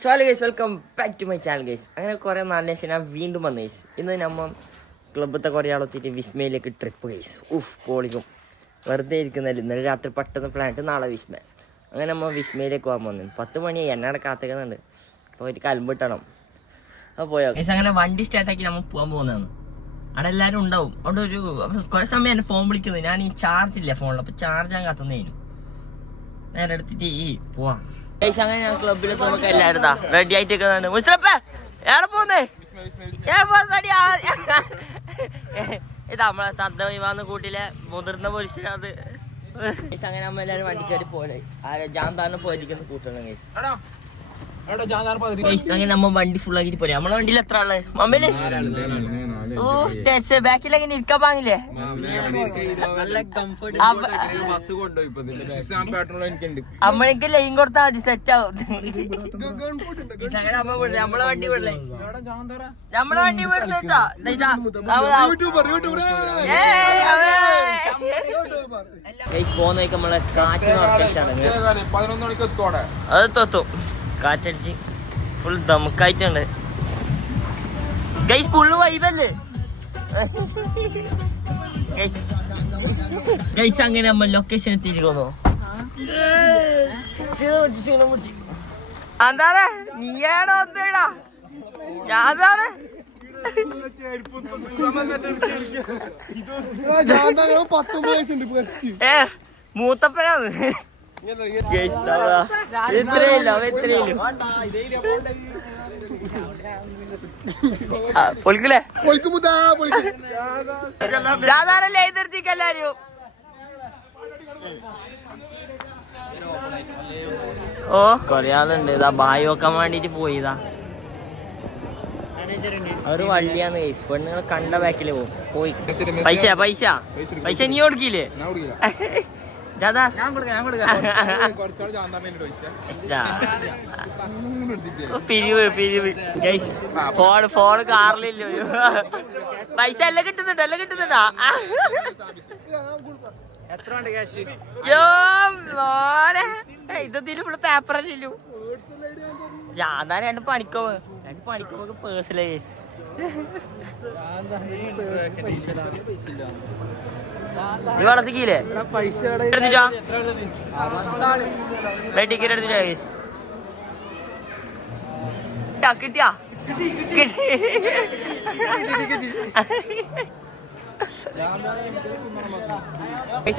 So hello guys, welcome back to my channel guys. അങ്ങനെ കുറേ നാലിന് ശേഷം ഞാൻ വീണ്ടും വന്നു ഗൈസ്. ഇന്ന് നമ്മൾ ക്ലബ്ബത്തെ കുറേ ആളെത്തിയിട്ട് വിസ്മയിലേക്ക് ട്രിപ്പ് ഗൈസ്. പൊളിക്കും. വെറുതെ ഇരിക്കുന്നില്ല. ഇന്നലെ രാത്രി പെട്ടെന്ന് പ്ലാനിട്ട് നാളെ വിസ്മയ. അങ്ങനെ നമ്മൾ വിസ്മയിലേക്ക് പോകാൻ വന്നു. 10 മണിയായി, എന്നെ അവിടെ കാത്തിക്കുന്നുണ്ട്. അപ്പോൾ ഒരു കലമ്പിട്ടണം. അപ്പോൾ പോയോ ഗൈസ്. അങ്ങനെ വണ്ടി സ്റ്റാർട്ടാക്കി നമ്മൾ പോകാൻ പോകുന്നതാണ്. അവിടെ എല്ലാവരും ഉണ്ടാവും. അവിടെ ഒരു കുറേ സമയം എന്നെ ഫോൺ വിളിക്കുന്നത്. ഞാൻ ഈ ചാർജ് ഇല്ല ഫോണിൽ, അപ്പോൾ ചാർജ് ഞാൻ കത്തുന്നതിനും നേരെ എടുത്തിട്ട് പോവാം. അങ്ങനെ ഞാൻ ക്ലബിൽ നമുക്ക് എല്ലാവരും റെഡി ആയിട്ട് മുസ്തഫ എവിടെ പോന്നേ? ഇത് നമ്മളെ തദ്ദ കൂട്ടിലെ മുതിർന്ന പുരുഷനത്. അങ്ങനെ നമ്മ എല്ലാവരും വണ്ടി കയറി പോലെ ജാന്താറിനെ പോയിരിക്കുന്ന കൂട്ടണം. അങ്ങനെ നമ്മ വണ്ടി ഫുൾ ആക്കിട്ട് പോരെ. നമ്മളെ വണ്ടിയിൽ എത്ര ആള് മമ്മയില് ബാക്കിൽ എങ്ങനെ ഇരിക്കാൻ പാങ്ങില്ലേ? അമ്മക്ക് ലൈൻ കൊടുത്താൽ മതി, സെറ്റ് ആവും. നമ്മളെ വണ്ടി വിടലേ, നമ്മളെ വണ്ടി വിടുന്നേട്ടാ. പോന്നേക്ക് നമ്മളെ കാറ്റ് അത് തൊത്തും. കാറ്റടിച്ച് ഫുൾ ദമുക്കായിട്ടുണ്ട് ഗൈസ്. ഫുള്ള് വൈബല്ലേ ഗൈസ്. അങ്ങനെ നമ്മൾ ലൊക്കേഷൻ എത്തിയിരിക്കുന്നു. എന്താ നീയാണോ ഒന്നേടാ? ഞാനാണ് മൂത്തപ്പനാണ്. പൊളിക്കൂലേ? സാധാരണ എതിർത്തിക്ക് എല്ലാരും. ഓ കൊറേ ആളുണ്ട്. ഇതാ ബായ് വെക്കാൻ വേണ്ടിട്ട് പോയിതാ. അവര് വള്ളിയാന്ന് കേസ്. പെണ്ണുങ്ങൾ കണ്ട ബാക്കില് പോയി. പൈസ പൈസ പൈസ നീ കൊടുക്കില്ലേ? പിരിവ് ഫോൺ കാറിലില്ലോ. പൈസ എല്ലാം കിട്ടുന്നുണ്ട്, എല്ലാം കിട്ടുന്നുണ്ടാ? ഇതൊന്നും ഇവിടെ പേപ്പറല്ലോ. ഞാൻ രണ്ട് പണിക്കോ പേഴ്സണൽ കേസ്. നീ വളർത്തിക്കില്ലേ? Ticket എടുത്തിട്ടാ case. കിട്ടിയാ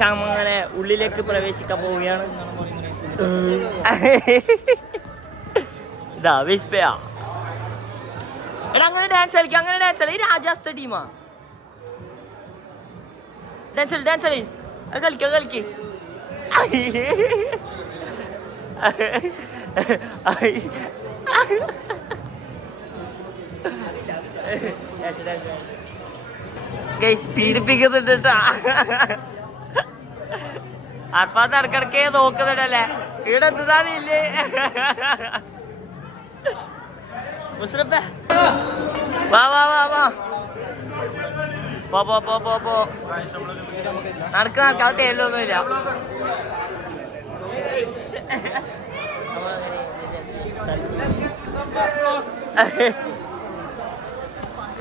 അങ്ങനെ ഉള്ളിലേക്ക് പ്രവേശിക്കാൻ പോവുകയാണ്. ഇതാ വിസ്പയാ. എടാ അങ്ങനെ ഡാൻസ് കളിക്കാം, അങ്ങനെ ഡാൻസ് കളി. ഈ രാജാസ്ഥ ടീമാ. ഡാൻസ് കളി കളിക്ക്. പീഡിപ്പിക്കുന്നുണ്ട്. അർഫാത്ത് ഇടക്കിടക്കേ നോക്കുന്നുണ്ടല്ലേ. ഇവിടെ എന്താന്നില്ലേ മുസ്ലിം? വാ വാ വാ വാ പോ നടക്ക്. അത് തേലൊന്നുമില്ല.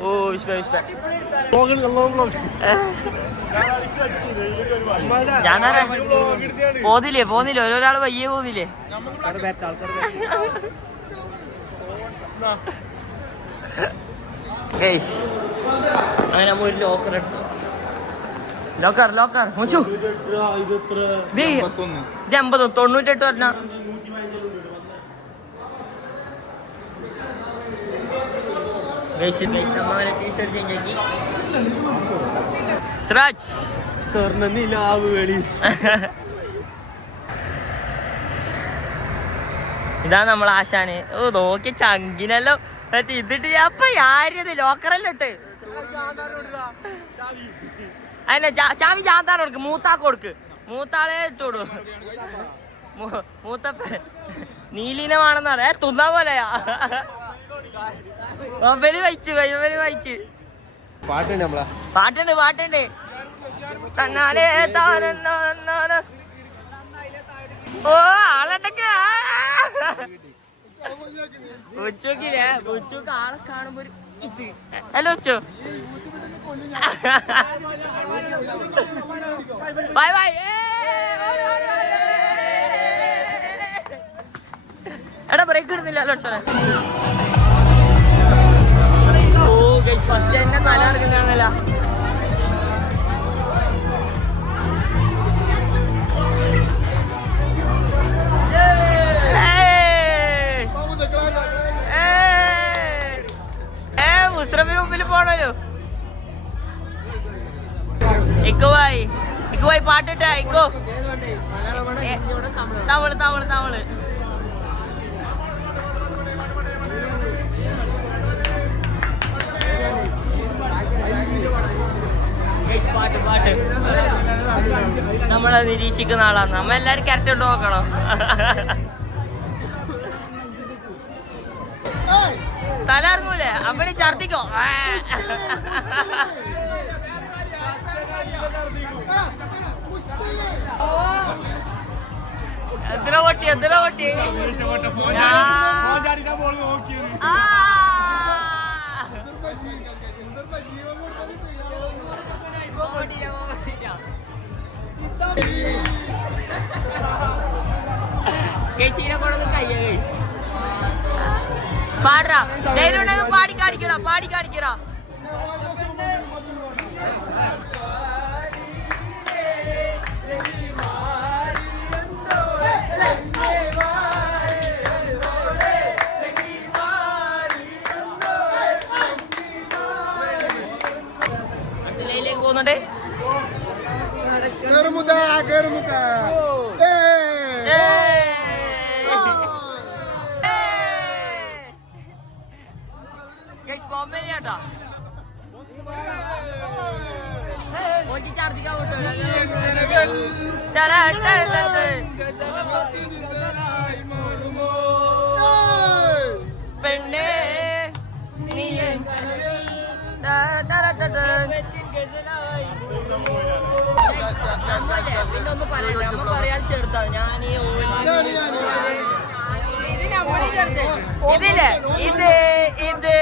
ഓ ഞാനാ പോന്നില്ലേ ഓരോരാള് വയ്യേ പോന്നില്ലേ? അങ്ങനെ നമ്മ ഒരു ലോക്കർ എടുത്തു. ലോക്കർ മുച്ചു 80 98 പറഞ്ഞ ടീഷർട്ട് ചേഞ്ച് ആക്കി. സിറാജ് സ്വർണ്ണ നിലാവ് വെളിച്ച്. ഇതാ നമ്മളെ ആശാന്. ഓ നോക്കി ചങ്കിനെല്ലോ മറ്റേ ഇതിട്ട് അപ്പൊ ആര്യത് ലോക്കറല്ലോ ഇട്ട്. അതിനെ ചാവി ജാന്താൻ കൊടുക്ക്, മൂത്താക്ക് കൊടുക്ക്. മൂത്താളെ ഇട്ടോടു. മൂത്തപ്പ നീലീനമാണെന്ന് പറയാ. തുന്നാ പോലെയാ. മൊബൈല് വായിച്ച് പാട്ടുണ്ട്. തന്നാലേ ഓ ആളട്ടക്ക ഉച്ചക്കില്ലേ ഉച്ചക്ക് ആളെ കാണുമ്പോ ഒരു ഇത് ഹലോ ഉച്ചോ ബൈ ബൈ എടാ ബ്രേക്ക് ഇടുന്നില്ല ലക്ഷണേ ഓ ഗൈസ് ഫസ്റ്റ് എന്നെ തല ഇറങ്ങുന്നല്ല മുസ്രഫിന് മുമ്പിൽ പോണല്ലോ ഇക്കുവായി ഇക്കുവായി പാട്ടിട്ടാ ഇക്കോ തമിഴ് തമിഴ് തമിഴ് പാട്ട് പാട്ട് നമ്മളെ നിരീക്ഷിക്കുന്ന ആളാണ് നമ്മ എല്ലാരും കറക്റ്റ് കൊണ്ട് നോക്കണം തല ഇറങ്ങൂലേ അപ്പണി ഛർദിക്കോ എന്തിനാ പൊട്ടി എന്തിനാ പൊട്ടി പാടാ പാടി കാണിക്കടാ പാടി കാണിക്കടാ പോകുന്നുണ്ട് ബോംബേട്ടാ പെണ്ണേ നീ പിന്നെ ഒന്ന് പറയാം നമ്മ പറയാൻ ചെറുതാ ഞാൻ ഇത് നമ്മളെ ചെറുത് ഇതില്ലേ ഇത് ഇത്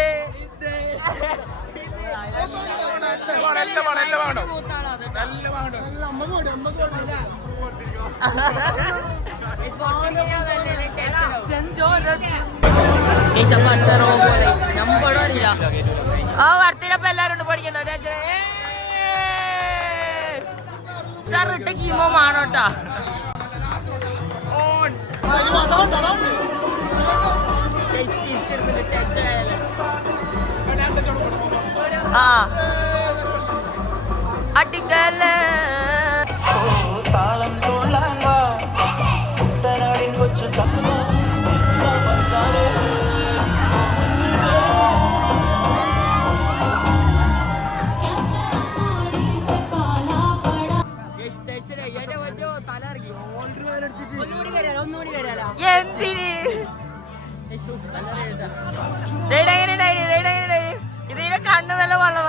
ആ വർത്തിനപ്പൊ എല്ലാരും ഉണ്ട് പഠിക്കണ്ടോ സാർ ഇട്ട കീമോ ആണോട്ടാ ആ അടിക്കല്ലേ താളം തോളാൻ കുട്ടനാടിൻ കൊച്ചു തന്നു എന്തിന് ഇതിലെ കണ്ണ് നല്ല വെള്ളം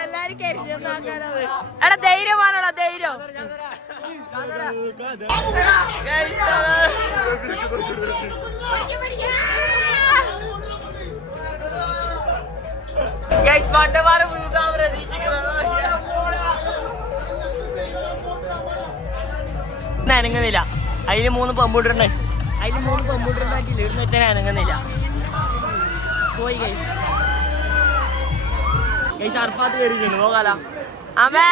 എല്ലാരും കരുതിയെന്നാക്കാനത് എടാ ധൈര്യമാണോടാ ധൈര്യം അനങ്ങുന്നില്ല അതില് 3 കമ്പ്യൂട്ടറിന് അതില് 3 കമ്പ്യൂട്ടറിനാക്കി ഇരുന്നിട്ട് അനങ്ങുന്നില്ല പോയി ഗൈസ് അർഫാത്ത് കയറിയിട്ടുണ്ട് പോകാല അമ്മേ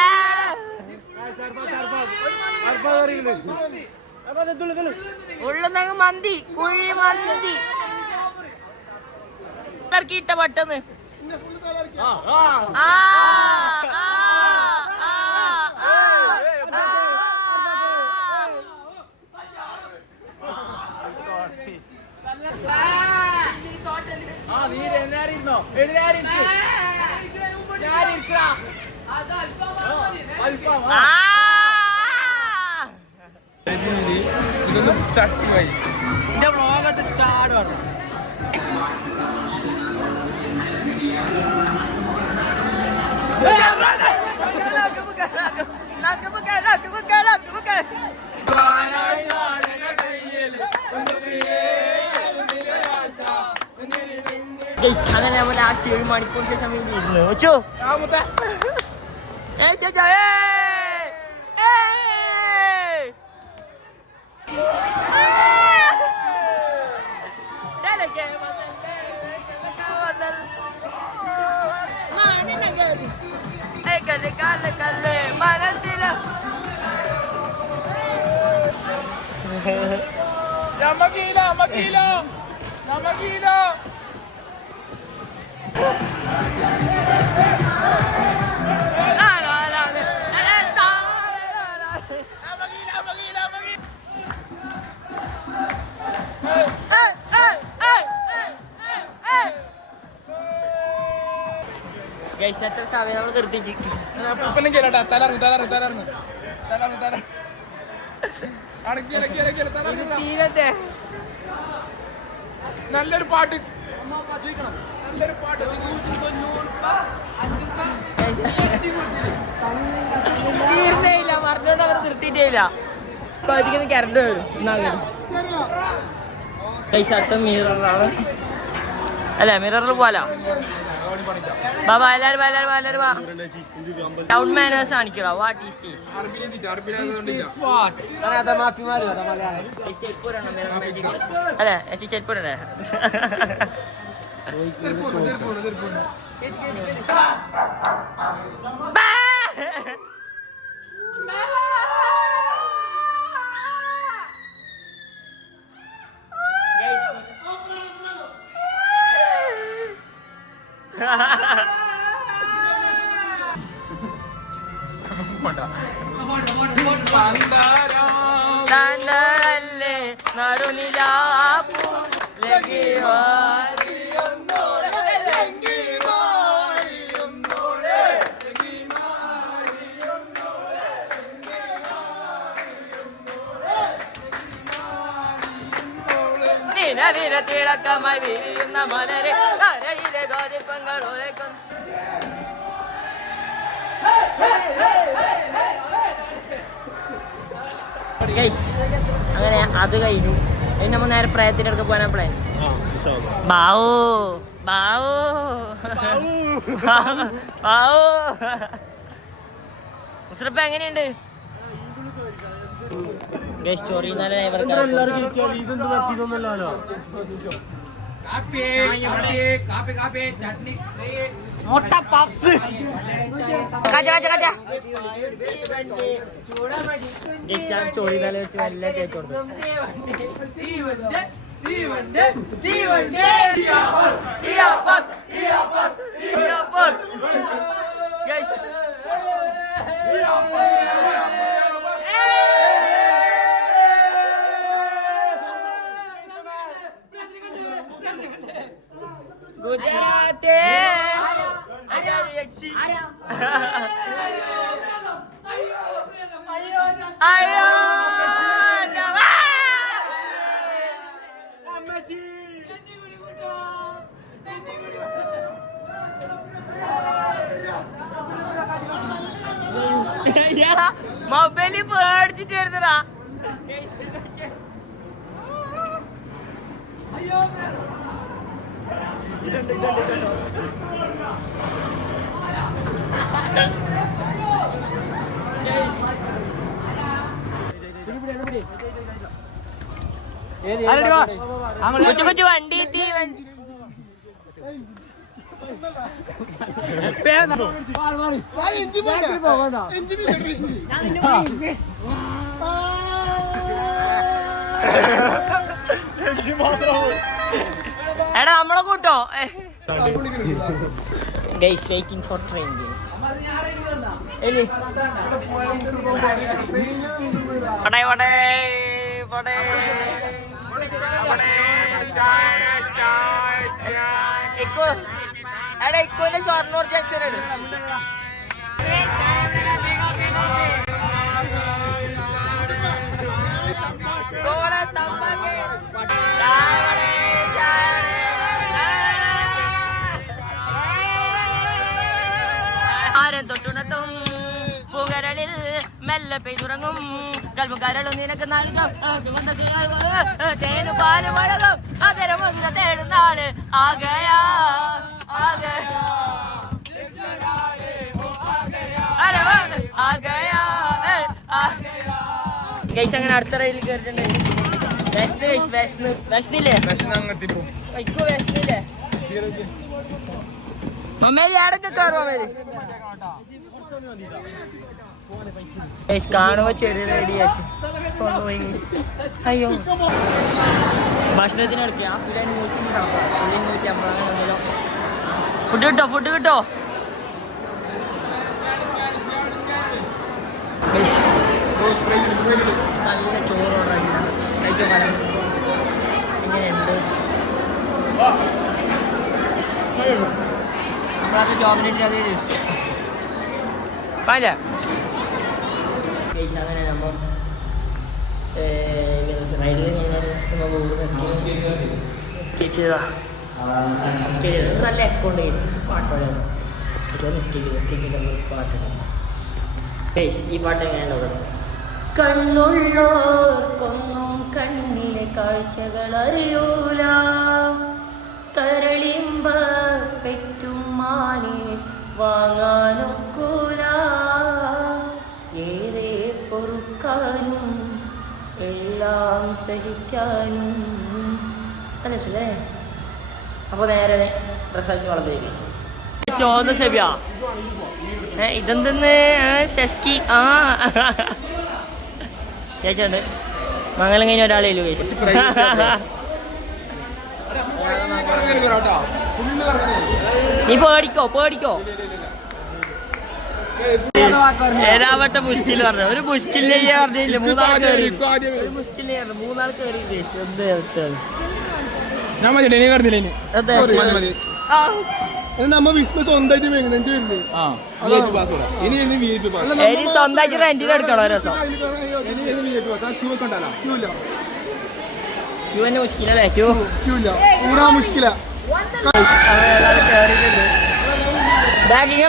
ഉള്ളുന്നങ്ങ് മന്തി കുഴി മന്തി ഇട്ട പെട്ടെന്ന് ഇതൊന്നും ചട്ടി വഴി എന്റെ വ്ളോഗട്ട് ചാടുവാണ് അങ്ങനെ നമ്മൾ ലാസ്റ്റ് 7 മണിക്കൂർ ശേഷം ഇരുന്നു വെച്ചോ. എത്ര സമയം നമ്മൾ നിർത്തിച്ച് നല്ലൊരു പാട്ട് നല്ലൊരു പാട്ട് തീർന്നേയില്ല പറഞ്ഞോണ്ട് അവർ നിർത്തിയിട്ടേയില്ല. അപ്പൊ അതിന് കറണ്ട് വരും. ഷർട്ട് മിററാണ് അല്ലേ? മിററിൽ പോവാലോ. ബാബാ എല്ലാരും ടൗൺ മാനേഴ്സ് കാണിക്കോ. What is this? അല്ലേ ചെരുപ്പൂരണ്ടേ? തന്നല്ലേ നടുനിലാപ്പൂ തിളക്കമായി വിരിയുന്ന മലരെ കരയിലെ ഗോതിപ്പങ്ങൾ ഉരയ്ക്കുന്നു. അങ്ങനെ അത് കഴിഞ്ഞു. ഇനി നമ്മൾ നേരെ പ്രയത്തിന്റെ അടുത്ത് പോകാൻ പ്ലാൻ. ബാവൂ ബാവൂ ബാവൂ മുസ്ലിപ്പ എങ്ങനെയുണ്ട്? സ്റ്റോറി മുട്ട പപ്സ് ചോറി തല വെച്ച് നല്ല തേച്ച് കൊടുത്തു. ഗുജറാത്തേ അയ്യോ മൊബൈലിൽ പേടിച്ചിട്ടായിരുന്നടാ. കൊച്ചു കൊച്ചു വണ്ടി എത്തി. എടാ നമ്മളെ കൂട്ടോ. Guys, waiting for train guys. Eli. Padai padai padai. Ikko. Ada ikko ne Swarnor Jackson edu. Dole tambage. ആരും തൊട്ടുണത്തും പുക മെല്ലെ പെയ്തുറങ്ങും കൽവും കരളും നിനക്ക് നൽകും സുഗന്ധ തേനും പാലും അഴകും അതരമൊന്ന തേടുന്ന ആള് ആകയാ ഗൈസ് അങ്ങനെ അടുത്ത റെയിലിൽ കയറിട്ടുണ്ട് വിശന്നില്ലേ മമ്മേലി ആടൊക്കെ കയറും കാണുമ്പോ ചെറിയ റെഡി ആച്ചു അയ്യോ ഭക്ഷണത്തിന് എടുക്കുക ആ ഫുഡ് കിട്ടോ നല്ല ചോറ് കഴിച്ചോ കാലം എങ്ങനെയുണ്ട് നമ്മളത് ചോക്ലേറ്റിന് അതേ ടേസ്റ്റ് പാല അങ്ങനെ നമ്മൾ റൈഡിൽ നല്ല അക്കൗണ്ട് പാട്ട് പാട്ട് ഈ പാട്ട് എങ്ങനെയാണ് കണ്ണുള്ളോർക്കൊന്നും കണ്ണിലെ കാഴ്ചകൾ അറിയൂല കരളിമ്പ പെറ്റും മാനെ വാങ്ങാനൊക്കൂല ഏറെ പൊറുക്കാനും എല്ലാം സഹിക്കാനും മനസ്സിലേ അപ്പോൾ നേരെ റിസൾട്ട് വളരെ ചോന്ന സെബിയ ഇതെന്തെന്ന് സെസ്കി ചേച്ചുണ്ട് മംഗലം കഴിഞ്ഞ ഒരാളെ നീ പേടിക്കോ ഏതാവട്ട മുഷ്കിൽ പറഞ്ഞു ഒരു മുഷ്കിൽ പറഞ്ഞില്ല മൂന്നാൾ കയറി എന്ത് സ്വന്തമായിട്ട് റെന്റിന് എടുക്കണോ രസം ക്യൂവിന്റെ മുഷ്കിലല്ലേ മുഷ്കില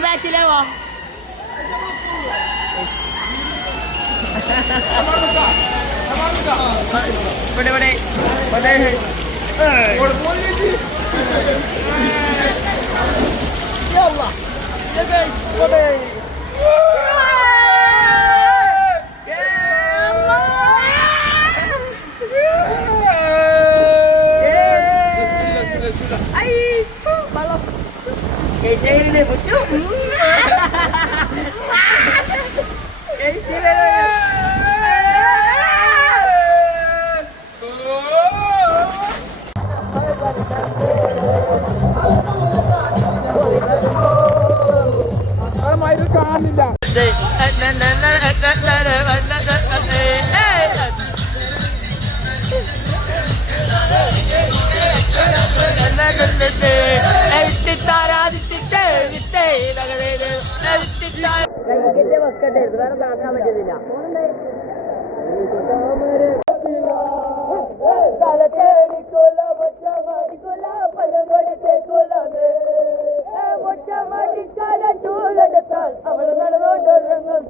ബാക്കിലാവോ ഇവിടെ വേറെ താക്കാൻ പറ്റുന്നില്ല അവൾ നടന്നോണ്ടൊരങ്ങും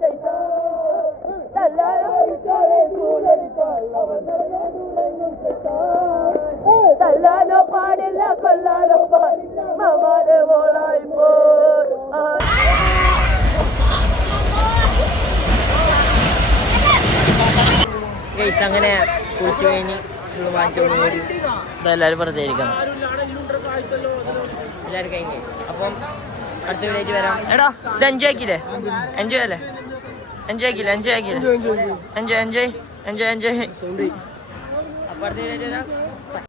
തല്ലാനോ പാടില്ല കൊല്ലാനോ പാടില്ല മാമാരെ മോളായി പോ അങ്ങനെ കുളിച്ചു കഴിഞ്ഞ് മാറ്റം ഇതെല്ലാവരും പ്രത്യേകിക്കണം എല്ലാവരും കഴിഞ്ഞ് അപ്പം അടുത്ത വീഡിയോയിട്ട് വരാം എടാ ഇത് എൻജോയ് ആക്കിയില്ലേ എൻജോയ് അല്ലേ എൻജോയ് ആക്കിയില്ലേ അപ്പൊ അടുത്ത വീഡിയോയിട്ട് വരാം